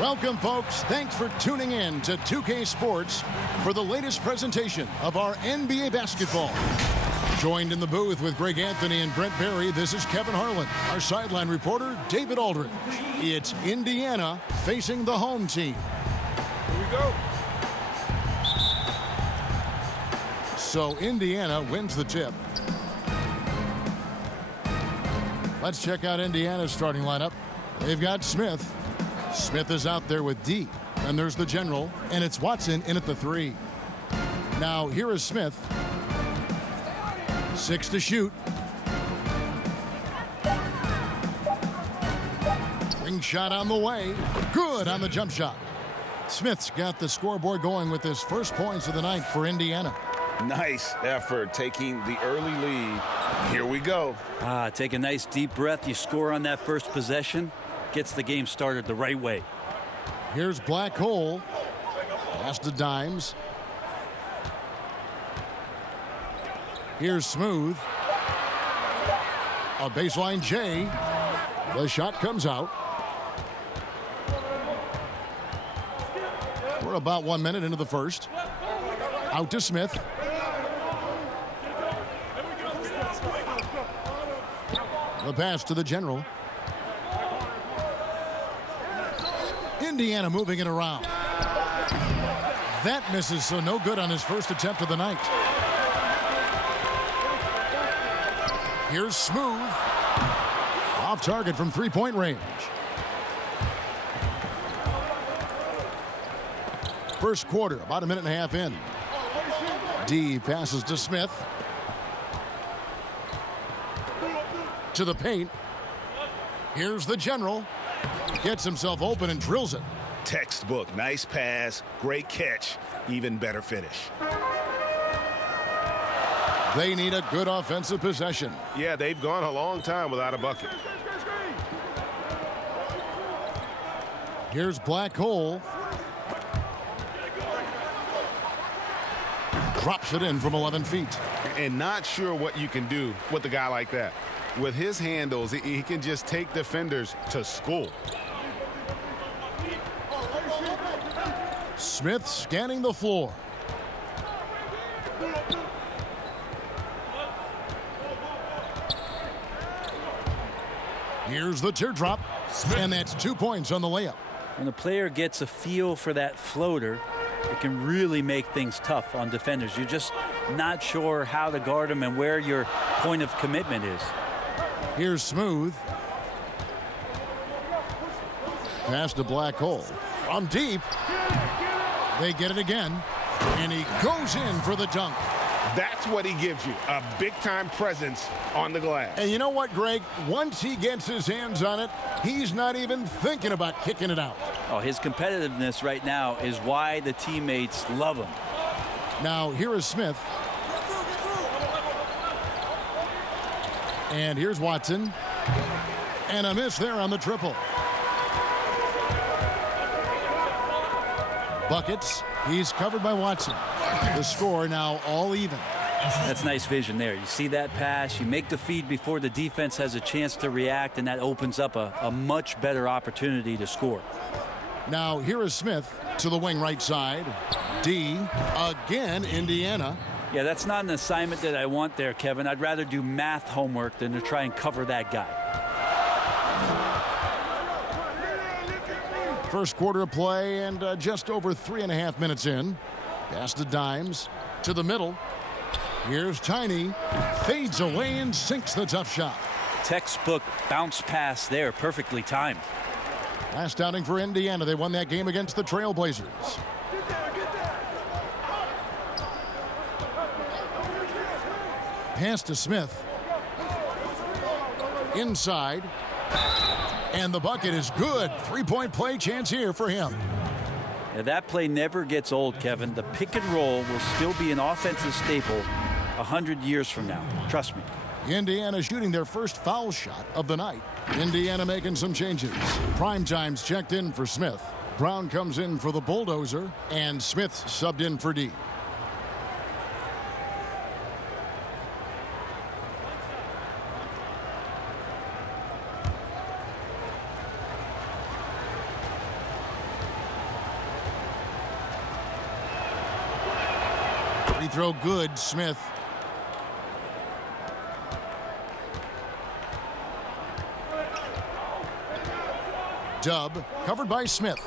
Welcome, folks. Thanks for tuning in to 2K Sports for the latest presentation of our NBA basketball. Joined in the booth with Greg Anthony and Brent Barry, this is Kevin Harlan. Our sideline reporter, David Aldridge. It's Indiana facing the home team. Here we go. So Indiana wins the tip. Let's check out Indiana's starting lineup. They've got Smith. Smith is out there with D. And there's the general, and it's Watson in at the 3. Now here is Smith. 6 to shoot. Ring shot on the way. Good on the jump shot. Smith's got the scoreboard going with his first points of the night for Indiana. Nice effort taking the early lead. Here we go. Take a nice deep breath. You score on that first possession. Gets the game started the right way. Here's Black Hole. Pass to Dimes. Here's Smooth. A baseline J. The shot comes out. We're about 1 minute into the first. Out to Smith. The pass to the general. Indiana moving it around. That misses, so no good on his first attempt of the night. Here's Smooth. Off target from three-point range. First quarter, about a minute and a half in. D passes to Smith. To the paint. Here's the general. Gets himself open and drills it. Textbook. Nice pass. Great catch. Even better finish. They need a good offensive possession. Yeah, they've gone a long time without a bucket. Here's Black Hole. Drops it in from 11 feet. And not sure what you can do with a guy like that. With his handles, he can just take defenders to school. Smith scanning the floor. Here's the teardrop, and that's 2 points on the layup. When a player gets a feel for that floater, it can really make things tough on defenders. You're just not sure how to guard them and where your point of commitment is. Here's Smooth. Pass to Black Hole. From deep. They get it again. And he goes in for the dunk. That's what he gives you, a big-time presence on the glass. And you know what, Greg? Once he gets his hands on it, he's not even thinking about kicking it out. Oh, his competitiveness right now is why the teammates love him. Now, here is Smith. And here's Watson. And a miss there on the triple. Buckets. He's covered by Watson. The score now all even. That's nice vision there. You see that pass, you make the feed before the defense has a chance to react, and that opens up a much better opportunity to score. Now here is Smith to the wing right side. D, again, Indiana. Yeah, that's not an assignment that I want there, Kevin. I'd rather do math homework than to try and cover that guy. First quarter of play and just over 3.5 minutes in. Pass to Dimes to the middle. Here's Tiny. Fades away and sinks the tough shot. Textbook bounce pass there, perfectly timed. Last outing for Indiana. They won that game against the Trailblazers. Pass to Smith. Inside. And the bucket is good. Three-point play chance here for him. Yeah, that play never gets old, Kevin. The pick and roll will still be an offensive staple 100 years from now. Trust me. Indiana shooting their first foul shot of the night. Indiana making some changes. Prime time's checked in for Smith. Brown comes in for the bulldozer, and Smith subbed in for D. Free throw good, Smith. Dub, covered by Smith.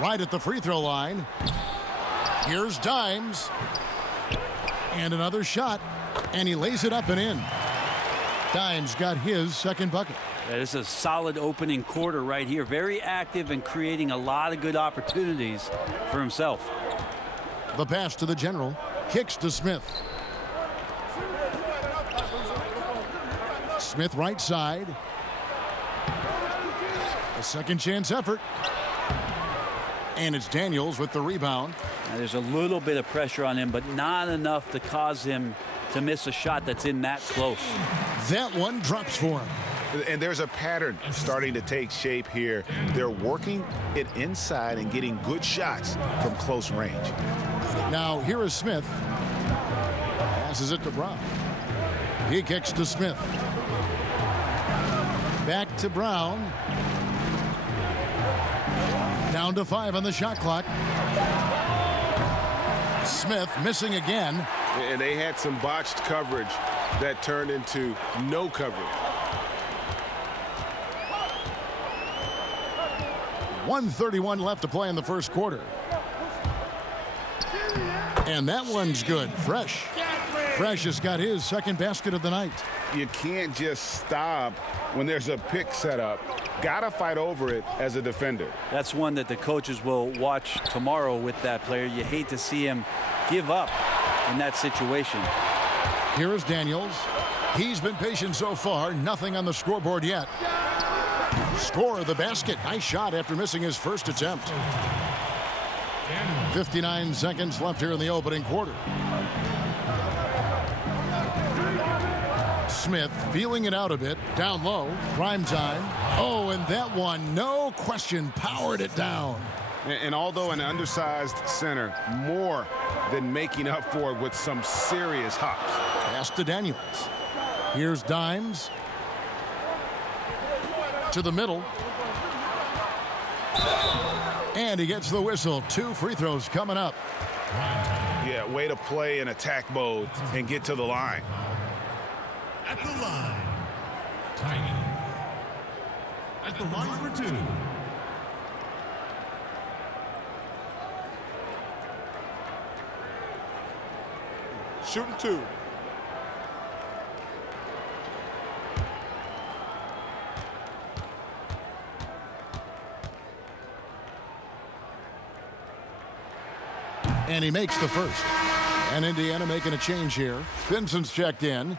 Right at the free throw line. Here's Dimes. And another shot. And he lays it up and in. Dimes got his second bucket. That is a solid opening quarter right here. Very active and creating a lot of good opportunities for himself. The pass to the general. Kicks to Smith. Smith right side. A second chance effort. And it's Daniels with the rebound. Now, there's a little bit of pressure on him, but not enough to cause him to miss a shot that's in that close. That one drops for him. And there's a pattern starting to take shape here. They're working it inside and getting good shots from close range. Now here is Smith. Passes it to Brown. He kicks to Smith. Back to Brown. Down to 5 on the shot clock. Smith missing again. And they had some botched coverage that turned into no coverage. 1:31 left to play in the first quarter. And that one's good. Fresh. Fresh has got his second basket of the night. You can't just stop when there's a pick set up. Gotta fight over it as a defender. That's one that the coaches will watch tomorrow with that player. You hate to see him give up in that situation. Here is Daniels. He's been patient so far. Nothing on the scoreboard yet. Score of the basket. Nice shot after missing his first attempt. 59 seconds left here in the opening quarter. Smith feeling it out a bit. Down low. Prime time. Oh, and that one, no question, powered it down. And although an undersized center, more than making up for it with some serious hops. Pass to Daniels. Here's Dimes. To the middle. And he gets the whistle. 2 free throws coming up. Yeah, way to play in attack mode and get to the line. At the line, Tiny. At the line for 2. Shooting 2. And he makes the first. And Indiana making a change here. Vincent's checked in.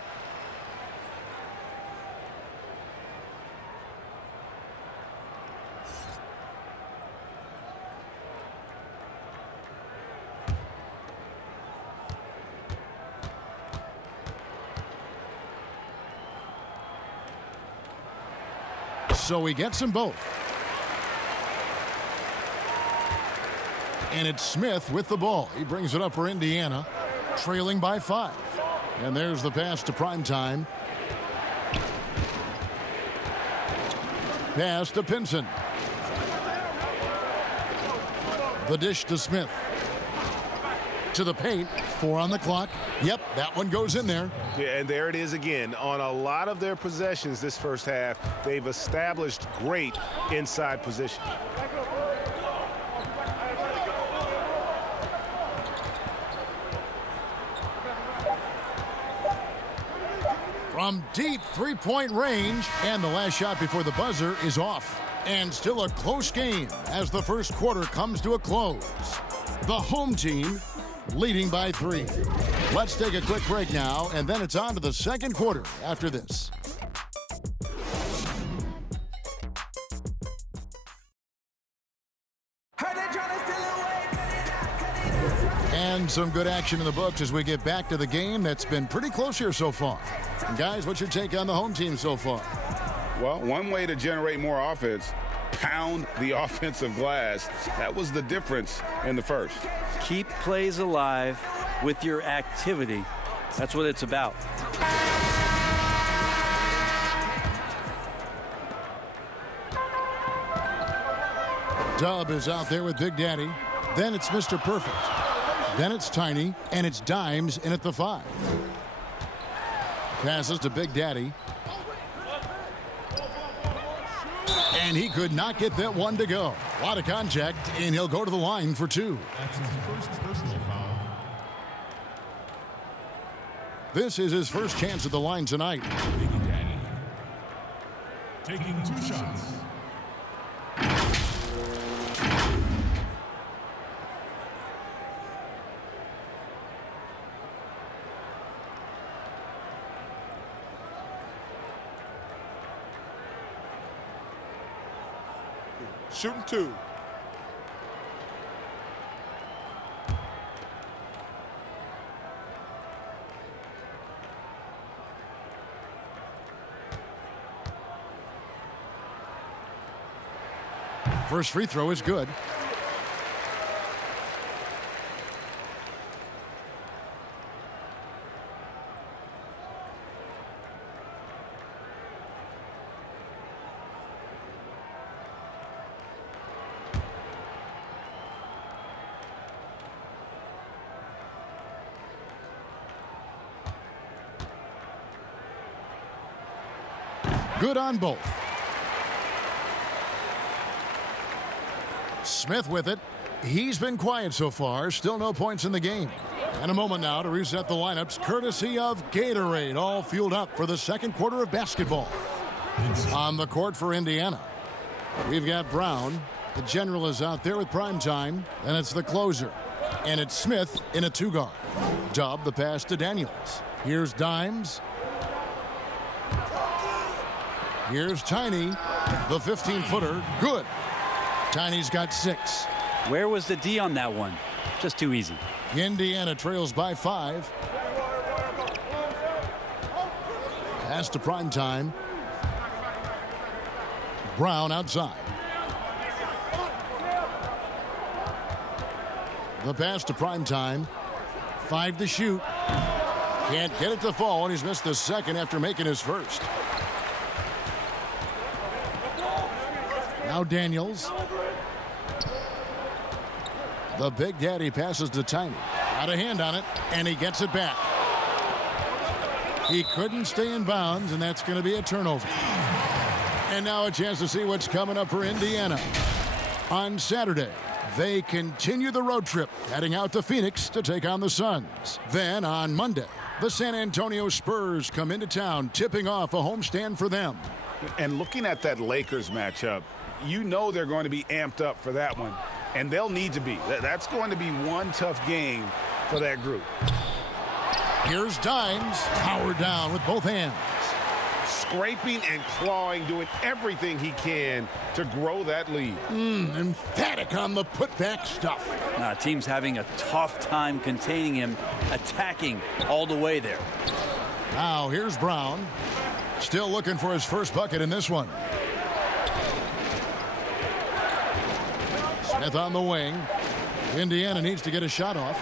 So he gets them both. And it's Smith with the ball. He brings it up for Indiana, trailing by 5. And there's the pass to Primetime. Pass to Pinson. The dish to Smith. To the paint. 4 on the clock. Yep, that one goes in there. Yeah, and there it is again. On a lot of their possessions this first half, they've established great inside position. From deep three-point range, and the last shot before the buzzer is off. And still a close game as the first quarter comes to a close. The home team leading by 3. Let's take a quick break now, and then it's on to the second quarter after this. And some good action in the books as we get back to the game that's been pretty close here so far. And guys, what's your take on the home team so far? Well, one way to generate more offense, pound the offensive glass. That was the difference in the first. Keep plays alive with your activity. That's what it's about. Dub is out there with Big Daddy. Then it's Mr. Perfect. Then it's Tiny, and it's Dimes in at the 5. Passes to Big Daddy. And he could not get that one to go. A lot of contact, and he'll go to the line for 2. That's his first personal foul. This is his first chance at the line tonight. Big Daddy. Taking 2 shots. Shooting 2. First free throw is good. Good on both. Smith with it. He's been quiet so far. Still no points in the game. And a moment now to reset the lineups courtesy of Gatorade. All fueled up for the second quarter of basketball. On the court for Indiana, we've got Brown. The general is out there with prime time. And it's the closer. And it's Smith in a 2-guard. Dub the pass to Daniels. Here's Dimes. Here's Tiny, the 15-footer. Good. Tiny's got 6. Where was the D on that one? Just too easy. Indiana trails by 5. Pass to prime time. Brown outside. The pass to prime time. 5 to shoot. Can't get it to fall, and he's missed the second after making his first. Now Daniels. The Big Daddy passes to Tiny. Got a hand on it, and he gets it back. He couldn't stay in bounds, and that's going to be a turnover. And now a chance to see what's coming up for Indiana. On Saturday, they continue the road trip, heading out to Phoenix to take on the Suns. Then on Monday, the San Antonio Spurs come into town, tipping off a homestand for them. And looking at that Lakers matchup, you know they're going to be amped up for that one. And they'll need to be. That's going to be one tough game for that group. Here's Dimes, powered down with both hands. Scraping and clawing, doing everything he can to grow that lead. Emphatic on the putback stuff. Team's having a tough time containing him, attacking all the way there. Now here's Brown. Still looking for his first bucket in this one. Smith on the wing. Indiana needs to get a shot off.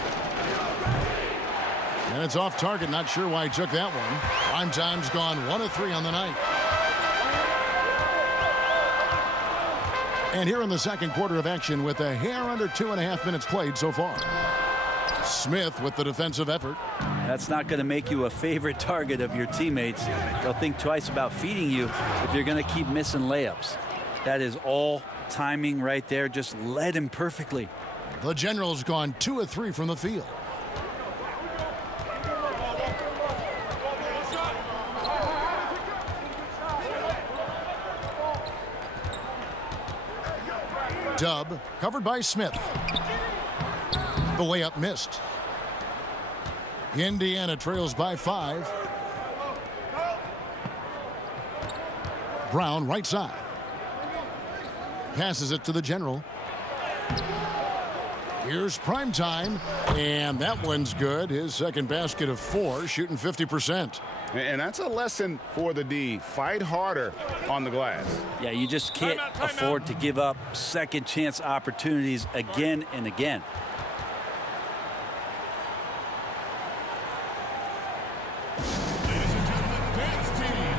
And it's off target. Not sure why he took that one. Prime time's gone 1 of 3 on the night. And here in the second quarter of action with a hair under 2.5 minutes played so far. Smith with the defensive effort. That's not going to make you a favorite target of your teammates. They'll think twice about feeding you if you're going to keep missing layups. That is all timing right there. Just led him perfectly. The General's gone 2 of 3 from the field. Dub covered by Smith. The layup missed. Indiana trails by 5. Brown right side. Passes it to the General. Here's prime time, and that one's good. His second basket of 4, shooting 50%. And that's a lesson for the D. Fight harder on the glass. Yeah, you just can't afford to give up second chance opportunities again and again. Ladies and gentlemen, dance team.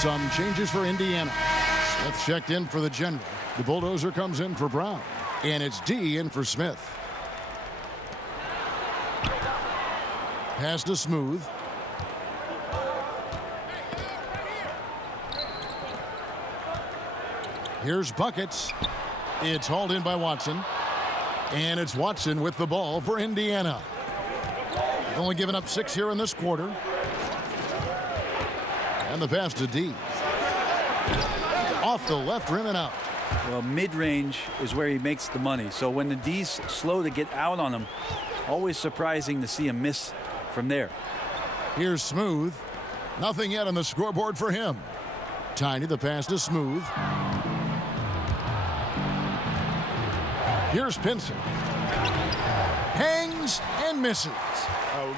Some changes for Indiana. Smith checked in for the General. The Bulldozer comes in for Brown. And it's D in for Smith. Pass to Smooth. Here's Buckets. It's hauled in by Watson. And it's Watson with the ball for Indiana. Only given up 6 here in this quarter. And the pass to D. Off the left rim and out. Well, mid-range is where he makes the money. So when the D's slow to get out on him, always surprising to see him miss from there. Here's Smooth. Nothing yet on the scoreboard for him. Tiny, the pass to Smooth. Here's Pinson. Hangs and misses.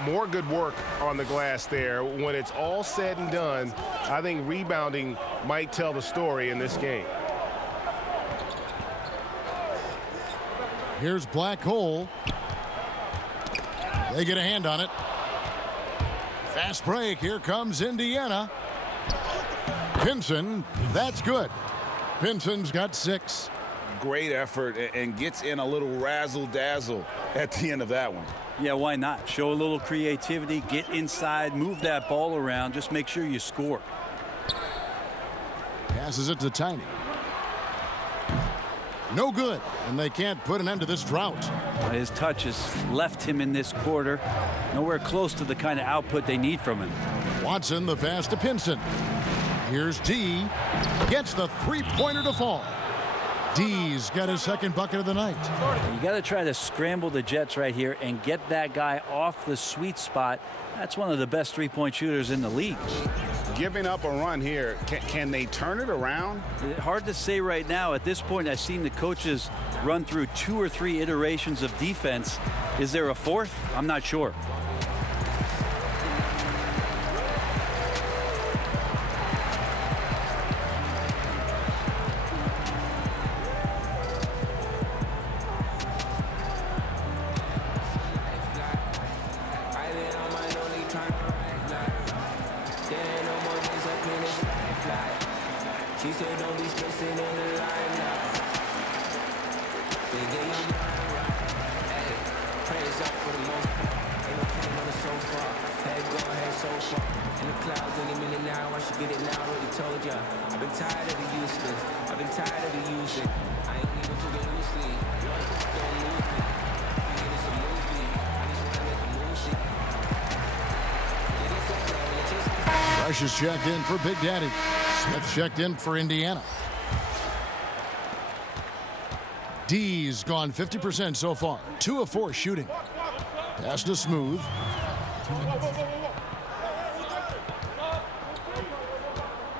More good work on the glass there. When it's all said and done, I think rebounding might tell the story in this game. Here's Black Hole. They get a hand on it. Fast break. Here comes Indiana. Pinson, that's good. Pinson's got 6. Great effort and gets in a little razzle-dazzle at the end of that one. Yeah, why not? Show a little creativity, get inside, move that ball around, just make sure you score. Passes it to Tiny. No good, and they can't put an end to this drought. His touch has left him in this quarter. Nowhere close to the kind of output they need from him. Watson, the pass to Pinson. Here's D. Gets the three-pointer to fall. D's got his second bucket of the night. You got to try to scramble the Jets right here and get that guy off the sweet spot. That's one of the best three-point shooters in the league. Giving up a run here, can they turn it around? Hard to say right now. At this point, I've seen the coaches run through 2 or 3 iterations of defense. Is there a fourth? I'm not sure. Fresh is checked in for Big Daddy. Smith checked in for Indiana. D's gone 50% so far. 2 of 4 shooting. Pass to Smooth.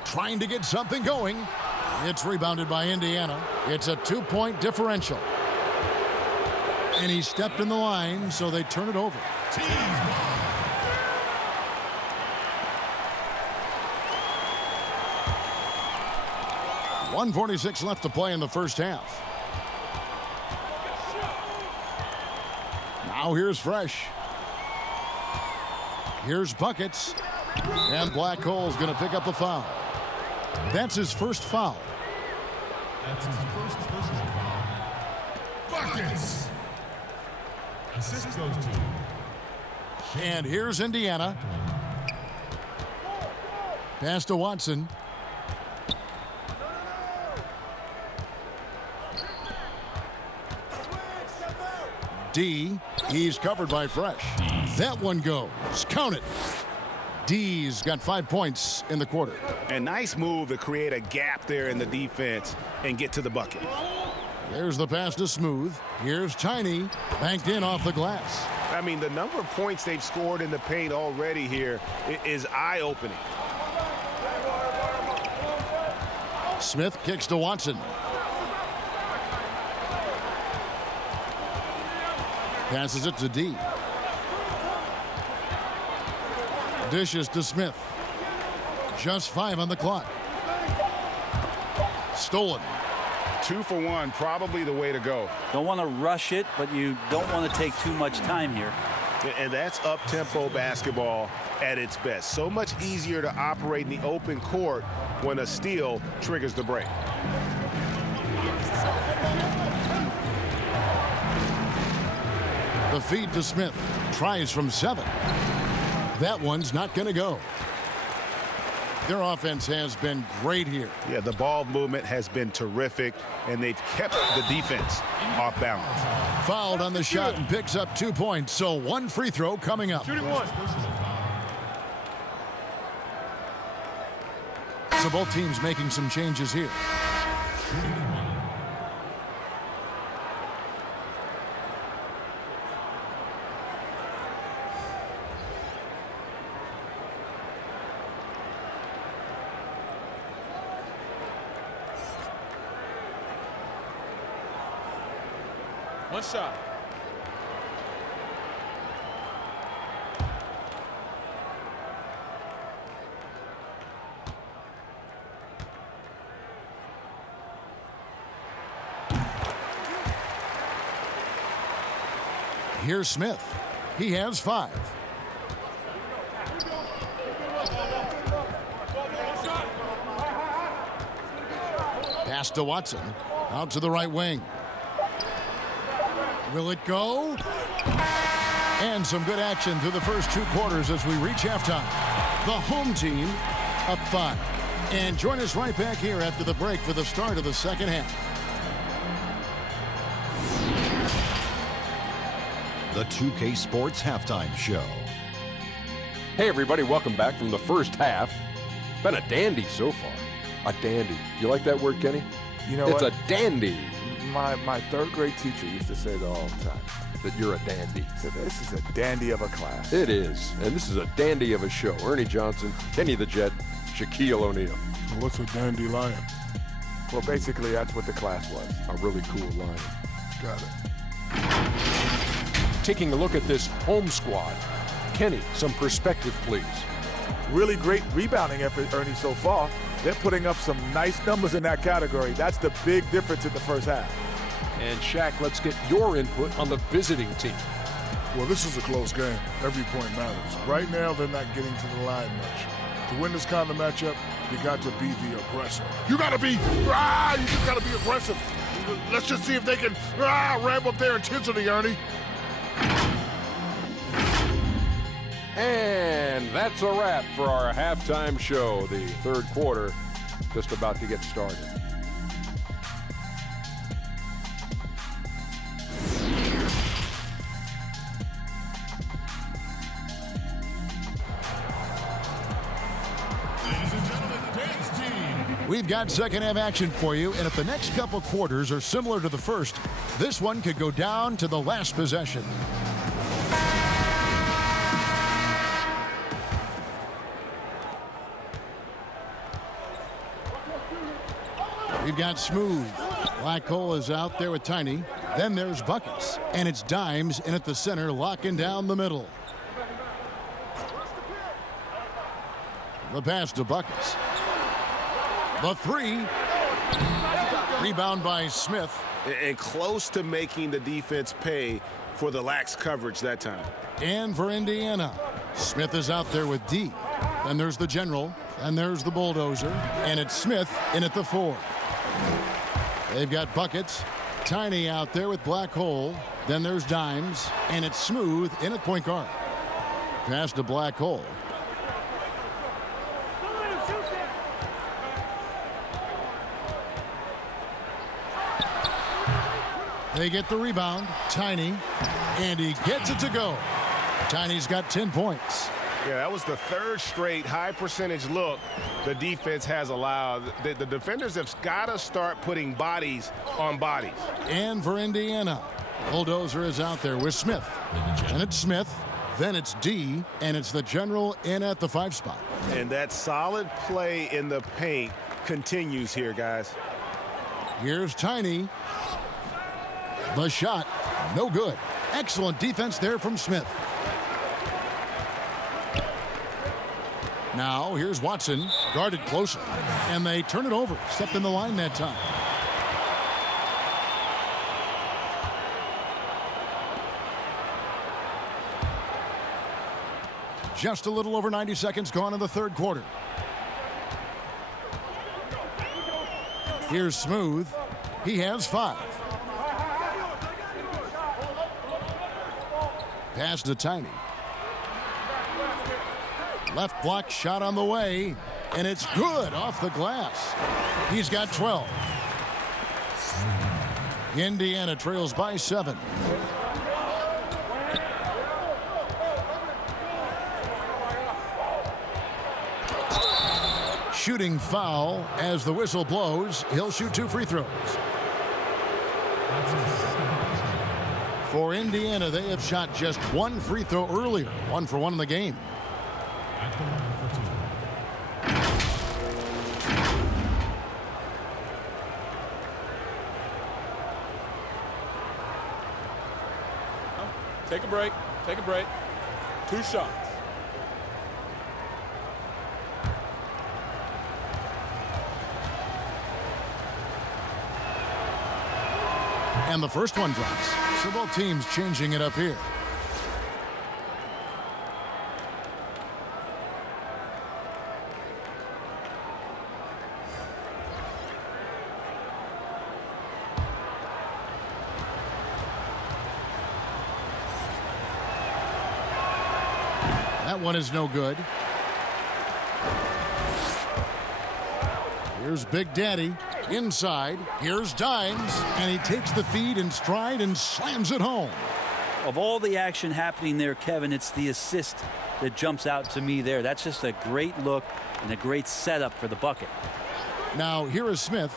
Trying to get something going. It's rebounded by Indiana. It's a 2-point differential. And he stepped in the line, so they turn it over. 1:46 left to play in the first half. Now here's Fresh. Here's Buckets. And Black Hole's going to pick up the foul. That's his first foul. That's his first personal foul. Buckets. Assist goes to. And here's Indiana. Pass to Watson. D. He's covered by Fresh. That one goes. Count it. D's got 5 points in the quarter. A nice move to create a gap there in the defense and get to the bucket. There's the pass to Smooth. Here's Tiny. Banked in off the glass. I mean, the number of points they've scored in the paint already here is eye-opening. Smith kicks to Watson. Passes it to D. Dishes to Smith. Just 5 on the clock. Stolen. 2 for 1, probably the way to go. Don't want to rush it, but you don't want to take too much time here. And that's up-tempo basketball at its best. So much easier to operate in the open court when a steal triggers the break. The feed to Smith. Tries from 7. That one's not going to go. Their offense has been great here. Yeah, the ball movement has been terrific, and they've kept the defense off balance. Fouled on the shot and picks up 2 points, so 1 free throw coming up. Shooting one. So both teams making some changes here. One shot. Here's Smith. He has 5. Pass to Watson. Out to the right wing. Will it go? And some good action through the first 2 quarters as we reach halftime. The home team up 5. And join us right back here after the break for the start of the second half. The 2K Sports Halftime Show. Hey everybody, welcome back from the first half. Been a dandy so far. A dandy. You like that word, Kenny? You know it's what? a dandy. My third grade teacher used to say that all the time. That you're a dandy. He said, this is a dandy of a class. It is. And this is a dandy of a show. Ernie Johnson, Kenny the Jet, Shaquille O'Neal. What's a dandelion? Well, basically, that's what the class was. A really cool line. Got it. Taking a look at this home squad. Kenny, some perspective, please. Really great rebounding effort, Ernie, so far. They're putting up some nice numbers in that category. That's the big difference in the first half. And Shaq, let's get your input on the visiting team. Well, this is a close game. Every point matters. Right now, they're not getting to the line much. To win this kind of matchup, you got to be the aggressor. You got to be, you just got to be aggressive. Let's just see if they can ramp up their intensity, Ernie. And that's a wrap for our halftime show. The third quarter just about to get started. Ladies and gentlemen, dance team. We've got second half action for you, and if the next couple quarters are similar to the first, this one could go down to the last possession. We've got Smooth. Black Hole is out there with Tiny. Then there's Buckets. And it's Dimes in at the center, locking down the middle. The pass to Buckets. The 3. Rebound by Smith. And close to making the defense pay for the lax coverage that time. And for Indiana, Smith is out there with D. Then there's the General. And there's the Bulldozer. And it's Smith in at the 4. They've got Buckets. Tiny out there with Black Hole. Then there's Dimes. And it's Smooth in at point guard. Pass to Black Hole. They get the rebound. Tiny. And he gets it to go. Tiny's got 10 points. Yeah, that was the third straight high percentage look the defense has allowed. The defenders have got to start putting bodies on bodies. And for Indiana, Bulldozer is out there with Smith. And it's Smith. Then it's D. And it's the General in at the 5 spot. And that solid play in the paint continues here, guys. Here's Tiny. The shot, no good. Excellent defense there from Smith. Now, here's Watson, guarded closer. And they turn it over. Stepped in the line that time. Just a little over 90 seconds gone in the third quarter. Here's Smooth. He has 5. Pass to Tiny. Left block shot on the way, and it's good off the glass. He's got 12. Indiana trails by 7. Shooting foul as the whistle blows. He'll shoot 2 free throws. For Indiana, they have shot just 1 free throw earlier. 1 for 1 in the game. Take a break. Take a break. 2 shots. And the first one drops. So both teams changing it up here. That one is no good. Here's Big Daddy. Inside, here's Dimes, and he takes the feed in stride and slams it home. Of all the action happening there, Kevin, it's the assist that jumps out to me there. That's just a great look and a great setup for the bucket. Now, here is Smith.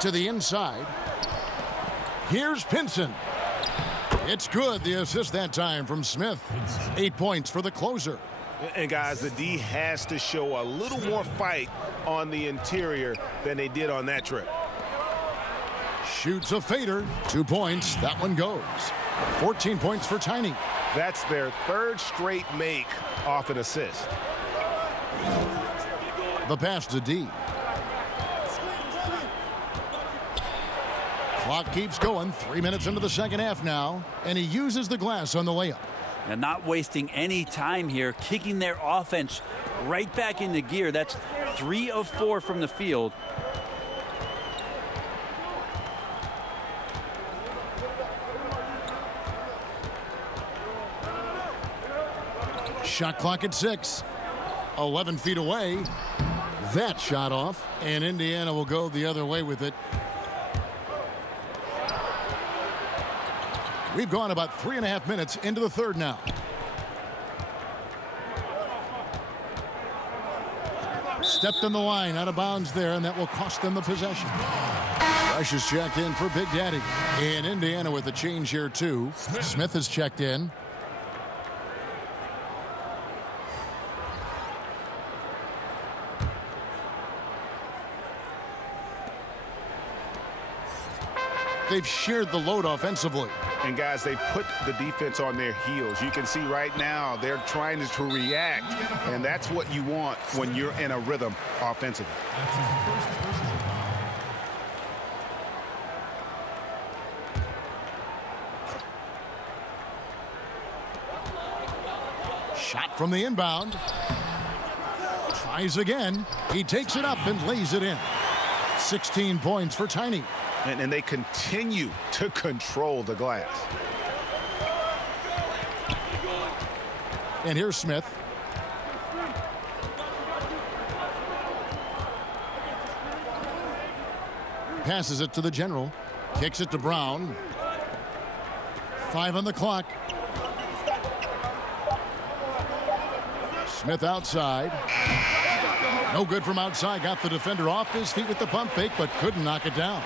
To the inside. Here's Pinson. It's good, the assist that time from Smith. 8 points for the closer. And guys, the D has to show a little more fight on the interior than they did on that trip. Shoots a fader. 2 points. That one goes. 14 points for Tiny. That's their 3rd straight make off an assist. The pass to D. Clock keeps going. 3 minutes into the second half now. And he uses the glass on the layup. And not wasting any time here, kicking their offense right back into gear. That's 3 of 4 from the field. Shot clock at 6. 11 feet away. That shot off, and Indiana will go the other way with it. We've gone about 3.5 minutes into the third now. Stepped on the line, out of bounds there, and that will cost them the possession. Rush is checked in for Big Daddy. And Indiana with a change here, too. Smith is checked in. They've shared the load offensively. And guys, they put the defense on their heels. You can see right now they're trying to react, and that's what you want when you're in a rhythm offensively. Shot from the inbound. Tries again. He takes it up and lays it in. 16 points for Tiny. And they continue to control the glass. And here's Smith. Passes it to the general. Kicks it to Brown. 5 on the clock. Smith outside. No good from outside. Got the defender off his feet with the pump fake, but couldn't knock it down.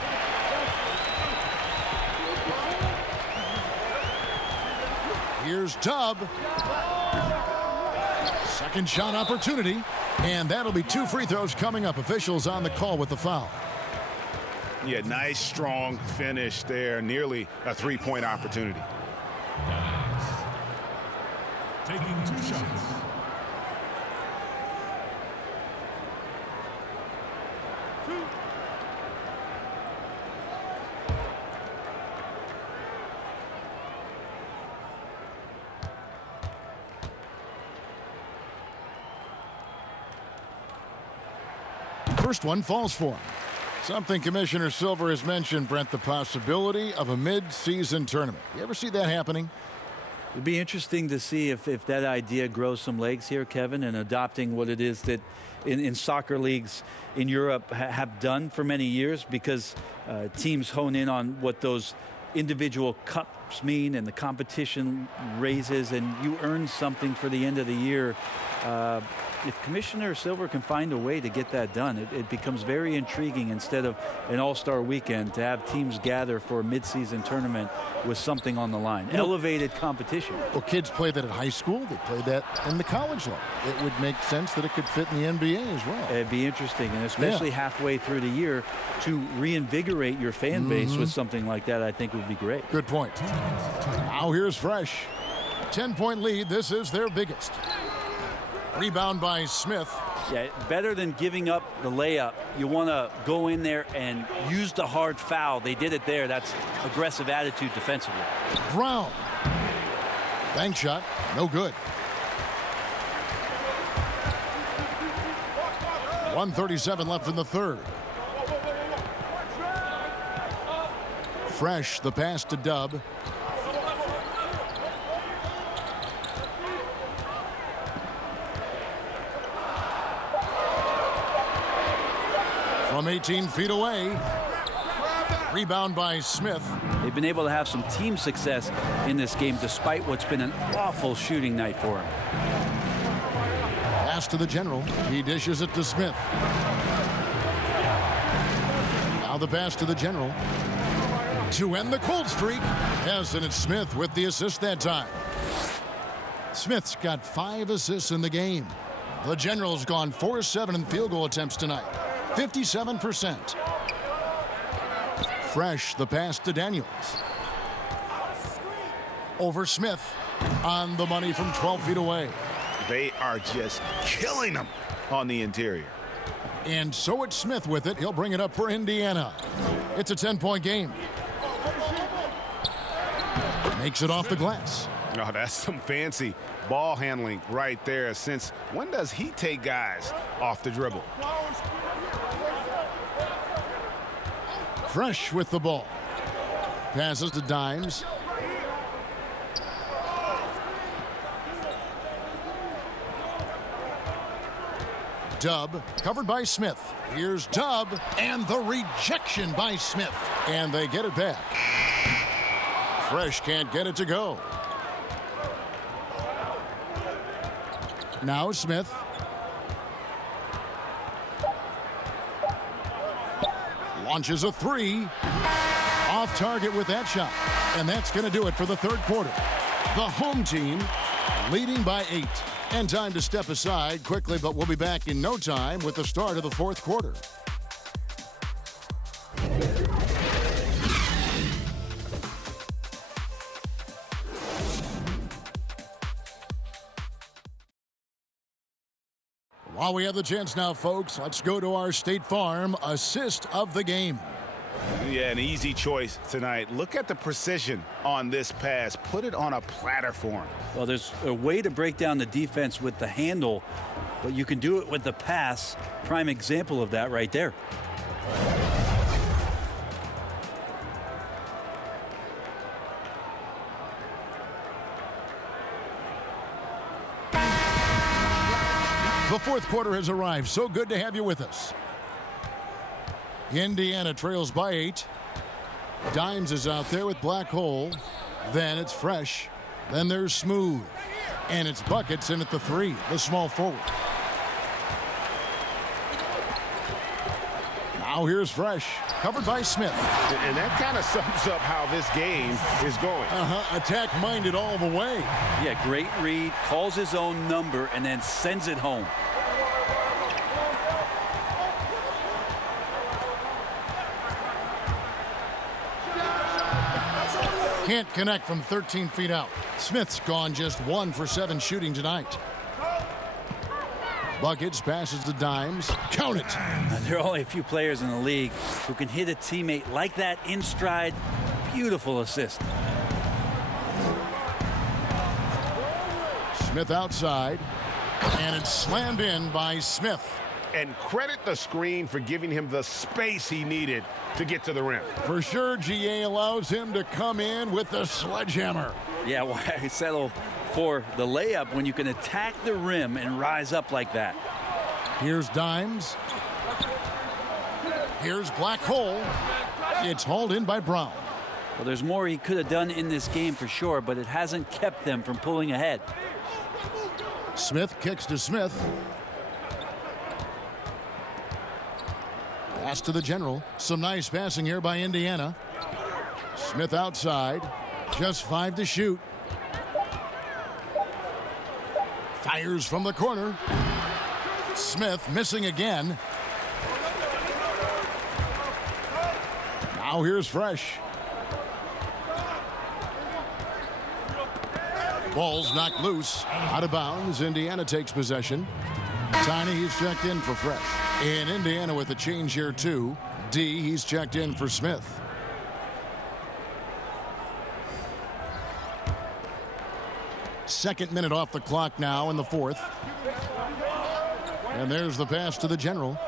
Here's Tubb. Second shot opportunity. And that'll be 2 free throws coming up. Officials on the call with the foul. Yeah, nice, strong finish there. Nearly a 3-point opportunity. Taking 2 shots. First one falls for him. Something Commissioner Silver has mentioned, Brent, the possibility of a mid-season tournament. You ever see that happening? It'd be interesting to see if that idea grows some legs here, Kevin, and adopting what it is that in soccer leagues in Europe have done for many years, because teams hone in on what those individual cups mean and the competition raises, and you earn something for the end of the year. If Commissioner Silver can find a way to get that done, it becomes very intriguing instead of an all-star weekend to have teams gather for a mid-season tournament with something on the line. Elevated competition. Well, kids play that at high school. They play that in the college level. It would make sense that it could fit in the NBA as well. It'd be interesting, and especially halfway through the year, to reinvigorate your fan base with something like that, I think would be great. Good point. Now here's Fresh. 10-point lead. This is their biggest. Rebound by Smith. Yeah, better than giving up the layup. You want to go in there and use the hard foul. They did it there. That's aggressive attitude defensively. Brown. Bank shot. No good. 1:37 left in the third. Fresh, the pass to Dub. From 18 feet away. Rebound by Smith. They've been able to have some team success in this game despite what's been an awful shooting night for them. Pass to the general. He dishes it to Smith. Now the pass to the general. To end the cold streak. Yes, and it's Smith with the assist that time. Smith's got 5 assists in the game. The general's gone 4-7 in field goal attempts tonight. 57%. Fresh, the pass to Daniels. Over Smith. On the money from 12 feet away. They are just killing them on the interior. And so it's Smith with it. He'll bring it up for Indiana. It's a 10-point game. Makes it off the glass. Oh, that's some fancy ball handling right there. Since when does he take guys off the dribble? Fresh with the ball. Passes to Dimes. Dub covered by Smith. Here's Dub and the rejection by Smith. And they get it back. Fresh can't get it to go. Now Smith. Launches a 3. Off target with that shot. And that's going to do it for the third quarter. The home team leading by 8. And time to step aside quickly, but we'll be back in no time with the start of the fourth quarter. While we have the chance now, folks, let's go to our State Farm assist of the game. Yeah, an easy choice tonight. Look at the precision on this pass. Put it on a platter for him. Well, there's a way to break down the defense with the handle, but you can do it with the pass. Prime example of that right there. The fourth quarter has arrived. So good to have you with us. Indiana trails by 8. Dimes is out there with Black Hole. Then it's Fresh. Then there's Smooth. And it's Buckets in at the 3, the small forward. Now here's Fresh, covered by Smith. And that kind of sums up how this game is going. Attack-minded all the way. Yeah, great read, calls his own number, and then sends it home. Can't connect from 13 feet out. Smith's gone just 1 for 7 shooting tonight. Buckets passes to Dimes. Count it. There are only a few players in the league who can hit a teammate like that in stride. Beautiful assist. Smith outside. And it's slammed in by Smith. and credit the screen for giving him the space he needed to get to the rim. For sure, GA allows him to come in with the sledgehammer. Yeah, why settle for the layup when you can attack the rim and rise up like that? Here's Dimes. Here's Black Hole. It's hauled in by Brown. Well, there's more he could have done in this game for sure, but it hasn't kept them from pulling ahead. Smith kicks to Smith. Pass to the general. Some nice passing here by Indiana. Smith outside. Just 5 to shoot. Fires from the corner. Smith missing again. Now here's Fresh. Ball's knocked loose. Out of bounds. Indiana takes possession. Tiny, he's checked in for Fresh. And Indiana with a change here too. D, he's checked in for Smith. Second minute off the clock now in the fourth. And there's the pass to the general.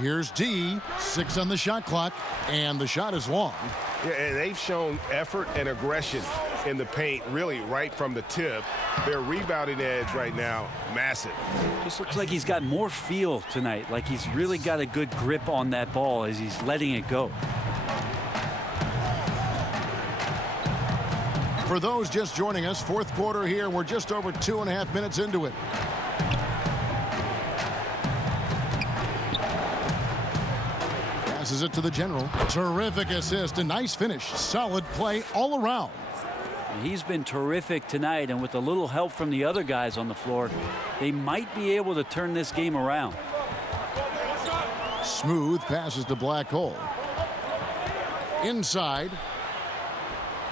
Here's D, 6 on the shot clock, and the shot is long. Yeah, and they've shown effort and aggression in the paint, really right from the tip. Their rebounding edge right now, massive. Just looks like he's got more feel tonight, like he's really got a good grip on that ball as he's letting it go. For those just joining us, fourth quarter here, we're just over 2.5 minutes into it. Passes it to the general. Terrific assist, a nice finish. Solid play all around. He's been terrific tonight, and with a little help from the other guys on the floor, they might be able to turn this game around. Smooth passes to Black Hole. Inside.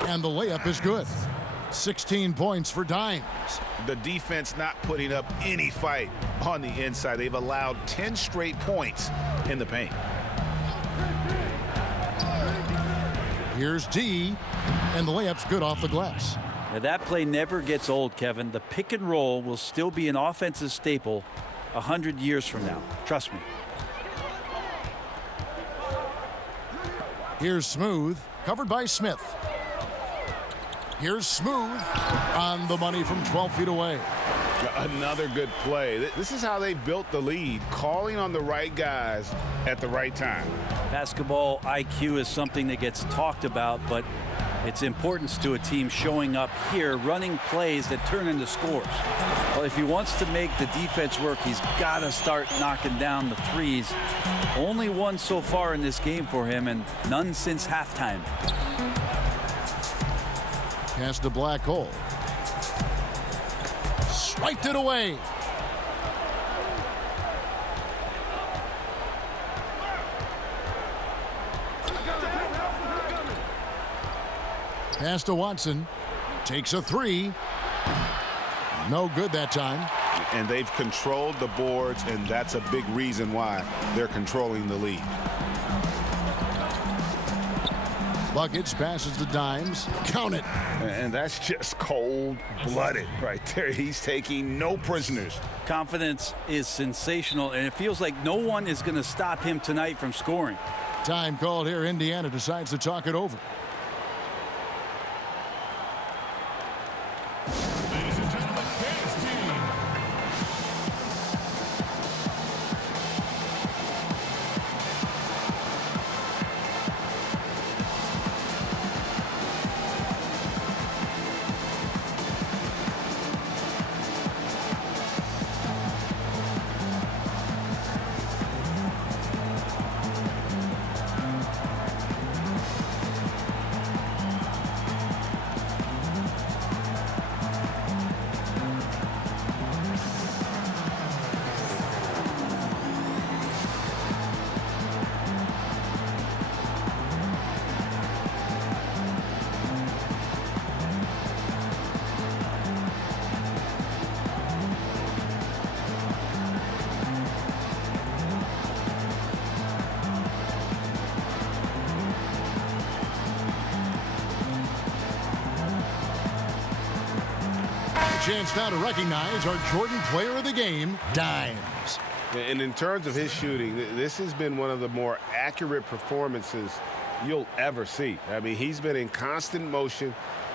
And the layup is good. 16 points for Dimes. The defense not putting up any fight on the inside. They've allowed 10 straight points in the paint. Here's D, and the layup's good off the glass. Now that play never gets old, Kevin. The pick and roll will still be an offensive staple 100 years from now. Trust me. Here's Smooth, covered by Smith. Here's Smooth on the money from 12 feet away. Another good play. This is how they built the lead, calling on the right guys at the right time. Basketball IQ is something that gets talked about, but its importance to a team showing up here, running plays that turn into scores. Well, if he wants to make the defense work, he's got to start knocking down the threes. Only one so far in this game for him, and none since halftime. Pass to Black Hole. Swiped it away. Pass to Watson. Takes a three. No good that time. And they've controlled the boards, and that's a big reason why they're controlling the lead. Buckets, passes to Dimes. Count it. And that's just cold-blooded right there. He's taking no prisoners. Confidence is sensational, and it feels like no one is going to stop him tonight from scoring. Time called here. Indiana decides to talk it over. Ladies and gentlemen, Kansas team. chance now to recognize our Jordan Player of the Game, Dimes. And in terms of his shooting, this has been one of the more accurate performances you'll ever see. I mean, he's been in constant motion,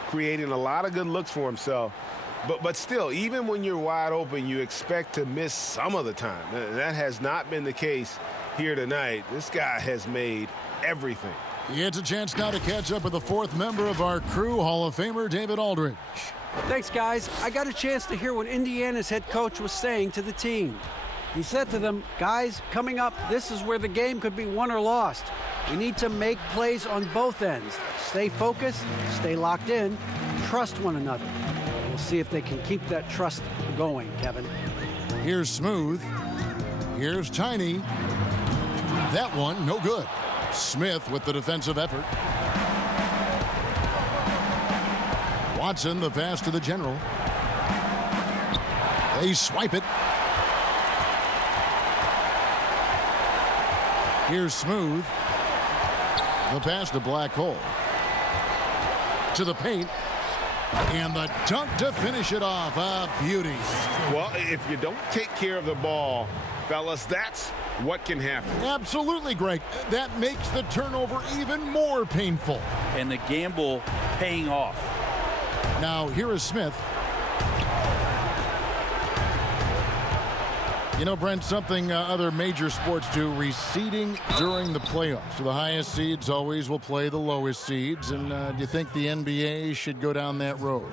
creating a lot of good looks for himself. But still, even when you're wide open, you expect to miss some of the time. That has not been the case here tonight. This guy has made everything. He gets a chance now to catch up with the fourth member of our crew, Hall of Famer David Aldridge. Thanks, guys. I got a chance to hear what Indiana's head coach was saying to the team. He said to them, guys, coming up, this is where the game could be won or lost. We need to make plays on both ends. Stay focused, stay locked in, trust one another. We'll see if they can keep that trust going, Kevin. Here's Smooth. Here's Tiny. That one, no good. Smith with the defensive effort. Watson, the pass to the general. They swipe it. Here's Smooth. The pass to Black Hole. To the paint. And the dunk to finish it off. A beauty. Well, if you don't take care of the ball, fellas, that's what can happen. Absolutely, Greg. That makes the turnover even more painful. And the gamble paying off. Now, here is Smith. You know, Brent, something other major sports do, reseeding during the playoffs. So the highest seeds always will play the lowest seeds. And do you think the NBA should go down that road?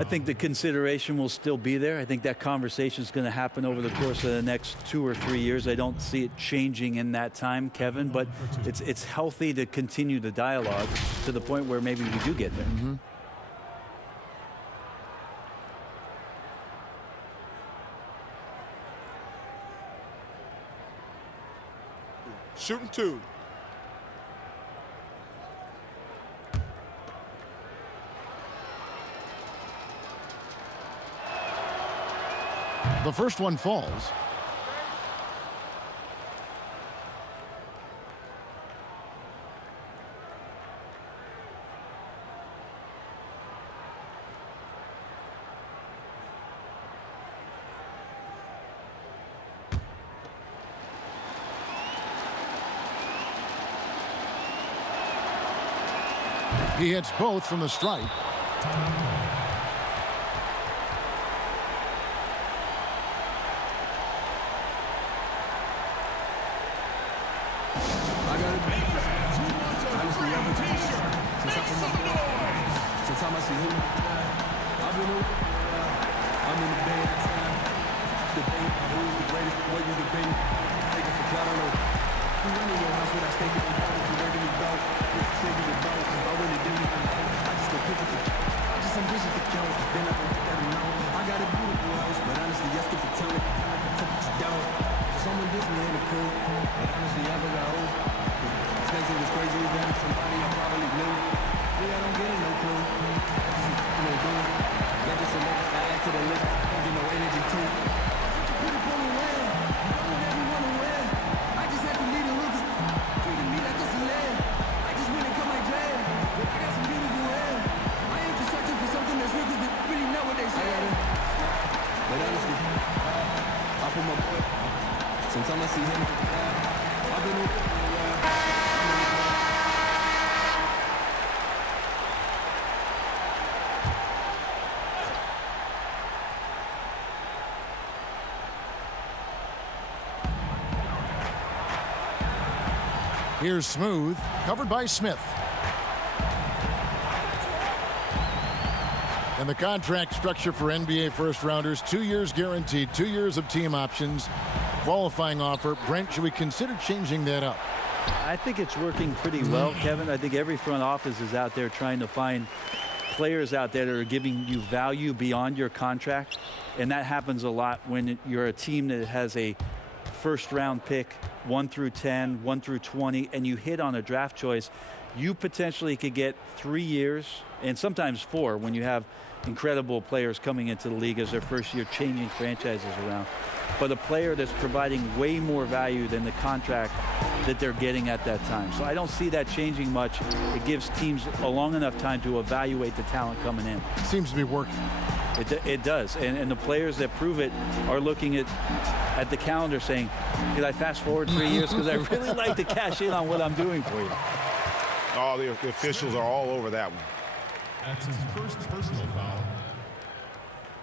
I think the consideration will still be there. I think that conversation is going to happen over the course of the next 2 or 3 years. I don't see it changing in that time, Kevin, but it's healthy to continue the dialogue to the point where maybe we do get there. Mm-hmm. Shooting two. The first one falls. He hits both from the stripe. Here's Smooth, covered by Smith. And the contract structure for NBA first-rounders, 2 years guaranteed, 2 years of team options, qualifying offer. Brent, should we consider changing that up? I think it's working pretty well, Kevin. I think every front office is out there trying to find players out there that are giving you value beyond your contract. And that happens a lot when you're a team that has a first-round pick, 1 through 10, 1 through 20, and you hit on a draft choice. you potentially could get 3 years and sometimes 4 when you have incredible players coming into the league as their first year, changing franchises around. But a player that's providing way more value than the contract that they're getting at that time. So I don't see that changing much. It gives teams a long enough time to evaluate the talent coming in. Seems to be working. It does. And the players that prove it are looking at the calendar saying, could I fast forward 3 years? Because I really like to cash in on what I'm doing for you. Oh, the officials are all over that one. That's his first personal foul.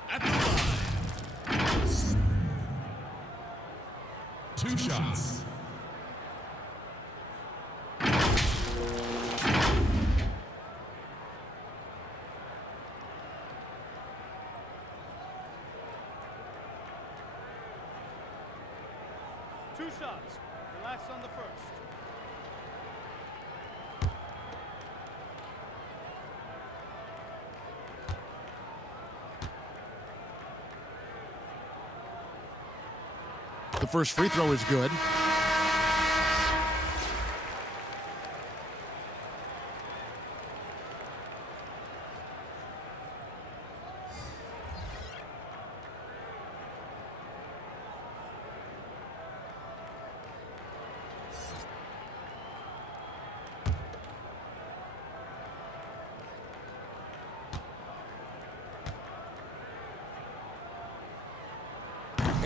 At the line. 2 shots. Two shots. Relax on the first. The first free throw is good.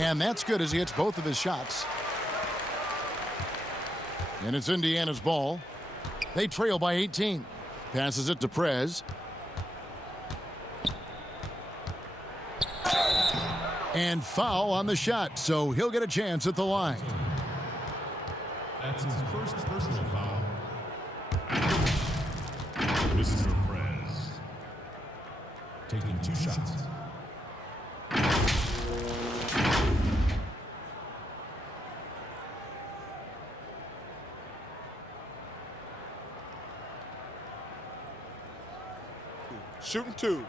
And that's good as he hits both of his shots. And it's Indiana's ball. They trail by 18. Passes it to Prez. And foul on the shot, so he'll get a chance at the line. That's his first personal foul. Mr. Prez. Taking 2 shots. Shooting 2.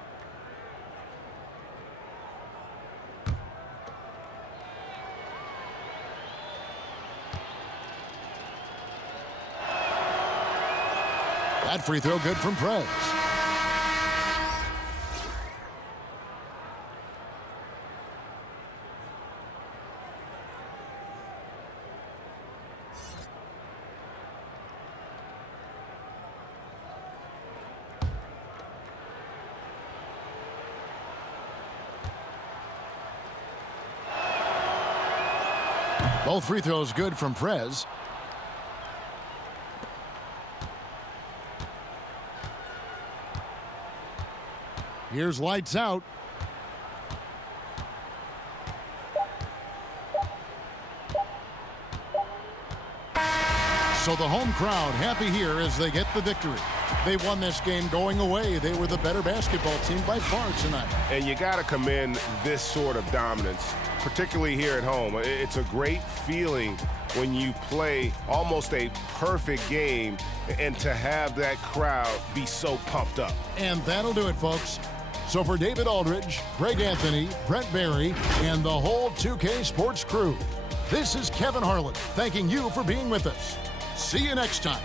That free throw good from Prez. Both free throws good from Prez. Here's lights out. So the home crowd happy here as they get the victory. They won this game going away. They were the better basketball team by far tonight. And you got to commend this sort of dominance, particularly here at home. It's a great feeling when you play almost a perfect game and to have that crowd be so pumped up. And that'll do it, folks. So for David Aldridge, Greg Anthony, Brent Barry, and the whole 2K Sports crew, this is Kevin Harlan thanking you for being with us. See you next time.